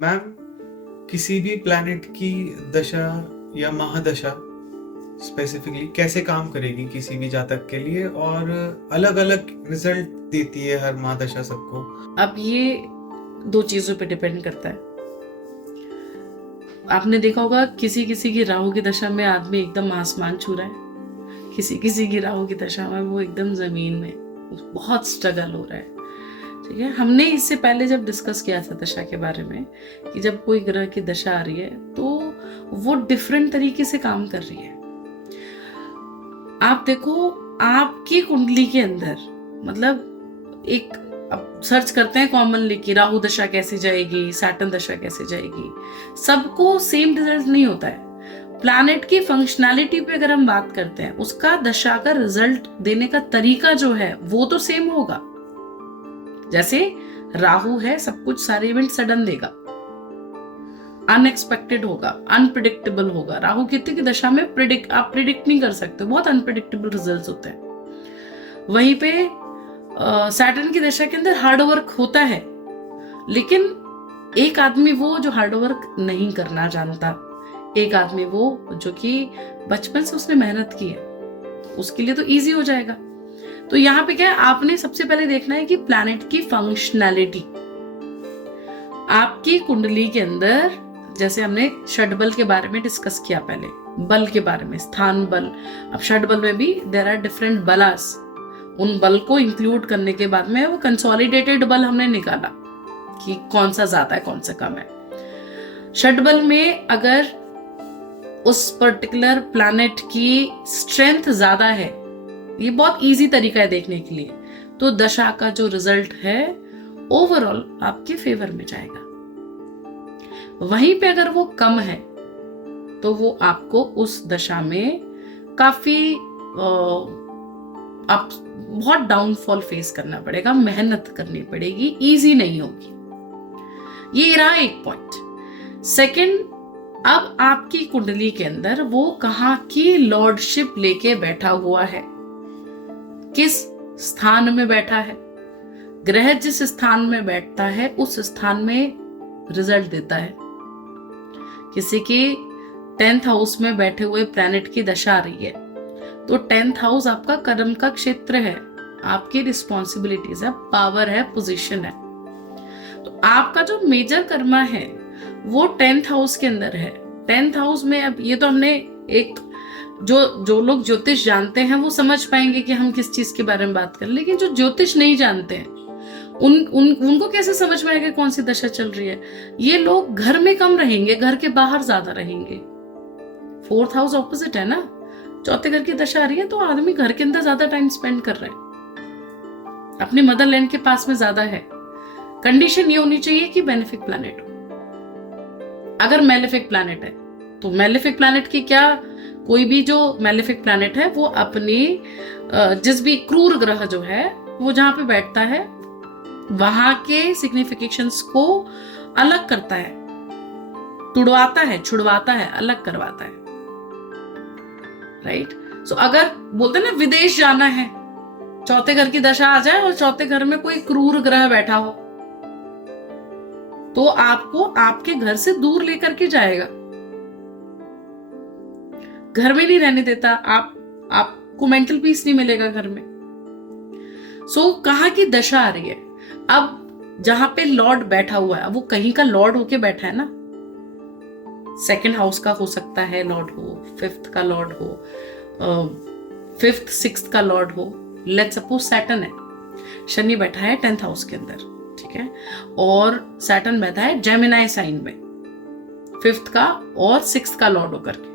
Ma'am, किसी भी planet की दशा या महादशा स्पेसिफिकली कैसे काम करेगी किसी भी जातक के लिए, और अलग-अलग रिजल्ट देती है हर महादशा सबको? अब ये दो चीजों पे डिपेंड करता है। आपने देखा होगा किसी किसी की राहु की दशा में आदमी एकदम आसमान छू रहा है, किसी किसी की राहु की दशा में वो एकदम जमीन में, बहुत स्ट्रगल हो रहा है। ठीक है, हमने इससे पहले जब डिस्कस किया था दशा के बारे में कि जब कोई ग्रह की दशा आ रही है तो वो डिफरेंट तरीके से काम कर रही है। आप देखो, आपकी कुंडली के अंदर, मतलब एक अब सर्च करते हैं कॉमनली कि राहु दशा कैसे जाएगी, सैटर्न दशा कैसे जाएगी, सबको सेम रिजल्ट नहीं होता है। प्लैनेट की फंक्शनैलिटी पे अगर हम बात करते हैं, उसका दशा का रिजल्ट देने का तरीका जो है वो तो सेम होगा। जैसे राहु है, सब कुछ सारे इवेंट सडन देगा, अनएक्सपेक्टेड होगा, अनप्रिडिक्टेबल होगा। राहु केतु की दशा में आप प्रिडिक्ट नहीं कर सकते, बहुत अनप्रिडिक्टेबल रिजल्ट्स होते हैं। वहीं पे सैटर्न की दशा के अंदर हार्ड वर्क होता है, लेकिन एक आदमी वो जो हार्ड वर्क नहीं करना जानता, एक आदमी वो जो कि बचपन से उसने मेहनत की है, उसके लिए तो इजी हो जाएगा। तो यहाँ पे क्या है, आपने सबसे पहले देखना है कि प्लैनेट की फंक्शनैलिटी आपकी कुंडली के अंदर, जैसे हमने षटबल के बारे में डिस्कस किया पहले, बल के बारे में, स्थान बल। अब षटबल में भी देयर आर डिफरेंट बलास, उन बल को इंक्लूड करने के बाद में वो कंसोलिडेटेड बल हमने निकाला कि कौन सा ज्यादा है कौन सा कम है। षटबल में अगर उस पर्टिकुलर प्लैनेट की स्ट्रेंथ ज्यादा है, ये बहुत इजी तरीका है देखने के लिए, तो दशा का जो रिजल्ट है ओवरऑल आपके फेवर में जाएगा। वहीं पे अगर वो कम है तो वो आपको उस दशा में काफी आप बहुत डाउनफॉल फेस करना पड़ेगा, मेहनत करनी पड़ेगी, इजी नहीं होगी। ये रहा एक पॉइंट। सेकंड, अब आपकी कुंडली के अंदर वो कहाँ की लॉर्डशिप लेके बैठा हुआ है, किस स्थान में बैठा है। ग्रह जिस स्थान में बैठता है उस स्थान में रिजल्ट देता है। किसी की 10th हाउस में बैठे हुए प्लैनेट की दशा आ रही है तो 10th हाउस आपका कर्म का क्षेत्र है, आपकी रिस्पॉन्सिबिलिटीज है, पावर है, पोजीशन है। तो आपका जो मेजर कर्मा है वो 10th हाउस के अंदर है। 10th हाउस में, अब ये तो हमने एक जो लोग ज्योतिष जानते हैं वो समझ पाएंगे कि हम किस चीज के बारे में बात कर रहे हैं, लेकिन जो ज्योतिष नहीं जानते हैं उनको कैसे समझ में आएगा कौन सी दशा चल रही है। ये लोग घर में कम रहेंगे, घर के बाहर ज्यादा रहेंगे। 4th हाउस ऑपोजिट है ना, चौथे घर की दशा आ रही है तो आदमी घर के अंदर ज्यादा टाइम स्पेंड कर रहा है, अपने मदरलैंड के पास में ज्यादा है। कंडीशन ये होनी चाहिए कि बेनिफिक प्लैनेट हो। अगर मेलेफिक प्लैनेट है तो मेलेफिक प्लैनेट की क्या, कोई भी जो मेलेफिक प्लैनेट है वो अपनी जिस भी क्रूर ग्रह जो है वो जहां पे बैठता है वहां के सिग्निफिकेशंस को अलग करता है, तुड़वाता है, छुड़वाता है, अलग करवाता है। राइट। सो अगर बोलते हैं ना विदेश जाना है, चौथे घर की दशा आ जाए और चौथे घर में कोई क्रूर ग्रह बैठा हो तो आपको आपके घर से दूर लेकर के जाएगा, घर में नहीं रहने देता, आपको मेंटल पीस नहीं मिलेगा घर में। सो कहाँ की दशा आ रही है, अब जहां पे लॉर्ड बैठा हुआ है वो कहीं का लॉर्ड होके बैठा है ना। 2nd हाउस का हो सकता है लॉर्ड हो, 5th का लॉर्ड हो, 5th 6th का लॉर्ड हो। लेट्स सपोज सैटर्न है, शनि बैठा है 10th हाउस के अंदर, ठीक है, और सैटर्न बैठा है जेमिनाई साइन में, 5th का और 6th का लॉर्ड होकर के।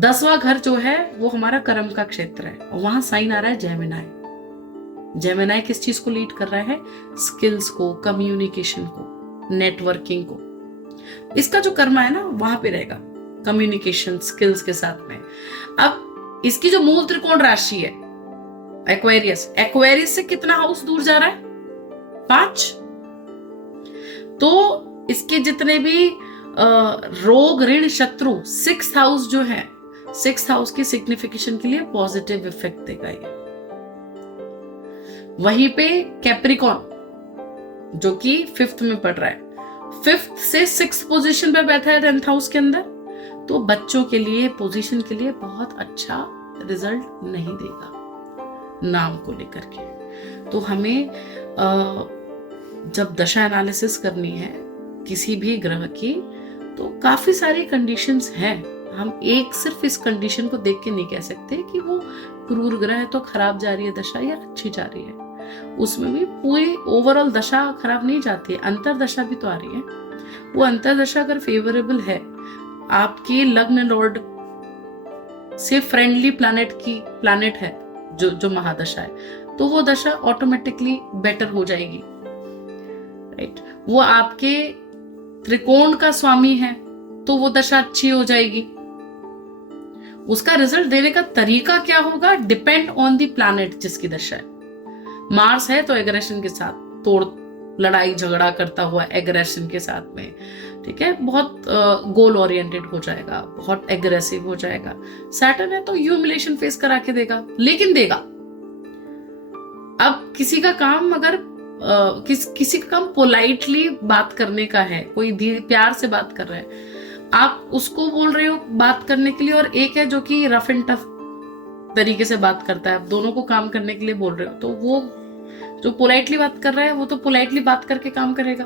10वां घर जो है वो हमारा कर्म का क्षेत्र है और वहां साइन आ रहा है जेमिनाई। जेमिनाई किस चीज को लीड कर रहा है, स्किल्स को, कम्युनिकेशन को, नेटवर्किंग को। इसका जो कर्मा है ना वहां पे रहेगा कम्युनिकेशन स्किल्स के साथ में। अब इसकी जो मूल त्रिकोण राशि है एक्वेरियस, एक्वेरियस से कितना हाउस दूर जा रहा है, 5। तो इसके जितने भी रोग ऋण शत्रु 6th हाउस जो है, 6th हाउस की सिग्निफिकेशन के लिए पॉजिटिव इफेक्ट देगा ये। वहीं पे कैप्रिकॉन जो कि 5th में पड़ रहा है, 5th से 6th पोजीशन पे बैठा है 10th हाउस के अंदर, तो बच्चों के लिए पोजीशन के लिए बहुत अच्छा रिजल्ट नहीं देगा नाम को लेकर के। तो हमें जब दशा एनालिसिस करनी है किसी भी ग्रह की, तो काफी सारी कंडीशंस हैं। हम एक सिर्फ इस कंडीशन को देख के नहीं कह सकते कि वो क्रूर ग्रह है तो खराब जा रही है दशा या अच्छी जा रही है। उसमें भी पूरी ओवरऑल दशा खराब नहीं जाती है, अंतर दशा भी तो आ रही है। वो अंतर दशा अगर फेवरेबल है, आपके लग्न लॉर्ड से फ्रेंडली प्लैनेट है जो महादशा है, तो वो दशा ऑटोमेटिकली बेटर हो जाएगी, राइट। वो आपके त्रिकोण का स्वामी है तो वो दशा अच्छी हो जाएगी। उसका रिजल्ट देने का तरीका क्या होगा, डिपेंड ऑन द प्लैनेट जिसकी दशा है। मार्स है तो एग्रेशन के साथ, तोड़ लड़ाई झगड़ा करता हुआ एग्रेशन के साथ में, ठीक है, बहुत गोल ओरिएंटेड हो जाएगा, बहुत एग्रेसिव हो जाएगा। सैटर्न है तो ह्यूमिलेशन फेस करा के देगा, लेकिन देगा। अब किसी का काम अगर किसी का काम पोलाइटली बात करने का है, कोई प्यार से बात कर रहा है, आप उसको बोल रहे हो बात करने के लिए, और एक है जो कि रफ एंड टफ तरीके से बात करता है, आप दोनों को काम करने के लिए बोल रहे हो, तो वो जो पोलाइटली बात कर रहा है वो तो पोलाइटली बात करके काम करेगा,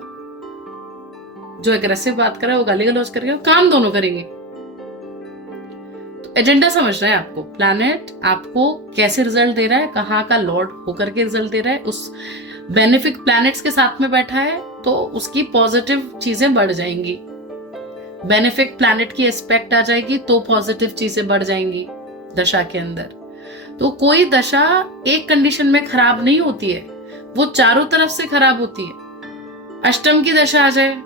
जो एग्रेसिव बात कर रहा है वो गाली गलौज करेगा, काम दोनों करेंगे। तो एजेंडा समझना है आपको, प्लैनेट आपको कैसे रिजल्ट दे रहा है, कहाँ का लॉर्ड होकर के रिजल्ट दे रहा है, उस बेनिफिक प्लैनेट्स के साथ में बैठा है तो उसकी पॉजिटिव चीजें बढ़ जाएंगी। बेनिफिक प्लैनेट की एस्पेक्ट आ जाएगी तो पॉजिटिव चीजें बढ़ जाएंगी दशा के अंदर। तो कोई दशा एक कंडीशन में खराब नहीं होती है, वो चारों तरफ से खराब होती है। अष्टम की दशा आ जाए,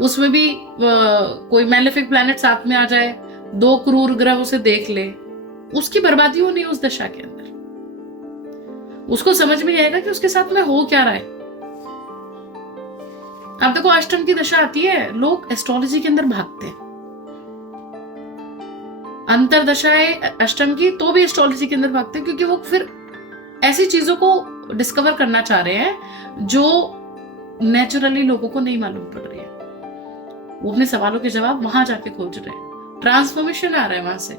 उसमें भी कोई मैलेफिक प्लैनेट साथ में आ जाए, 2 क्रूर ग्रह उसे देख ले, उसकी बर्बादी होनी है उस दशा के अंदर। उसको समझ में नहीं आएगा कि उसके साथ में हो क्या रहा है। अब देखो अष्टम की दशा आती है, लोग एस्ट्रोलॉजी के अंदर भागते हैं। अंतर दशा है अष्टम की तो भी एस्ट्रोलॉजी के अंदर भागते हैं, क्योंकि वो फिर ऐसी चीजों को डिस्कवर करना चाह रहे हैं जो नेचुरली लोगों को नहीं मालूम पड़ रही है। वो अपने सवालों के जवाब वहां जाके खोज रहे हैं, ट्रांसफॉर्मेशन आ रहा है वहां से।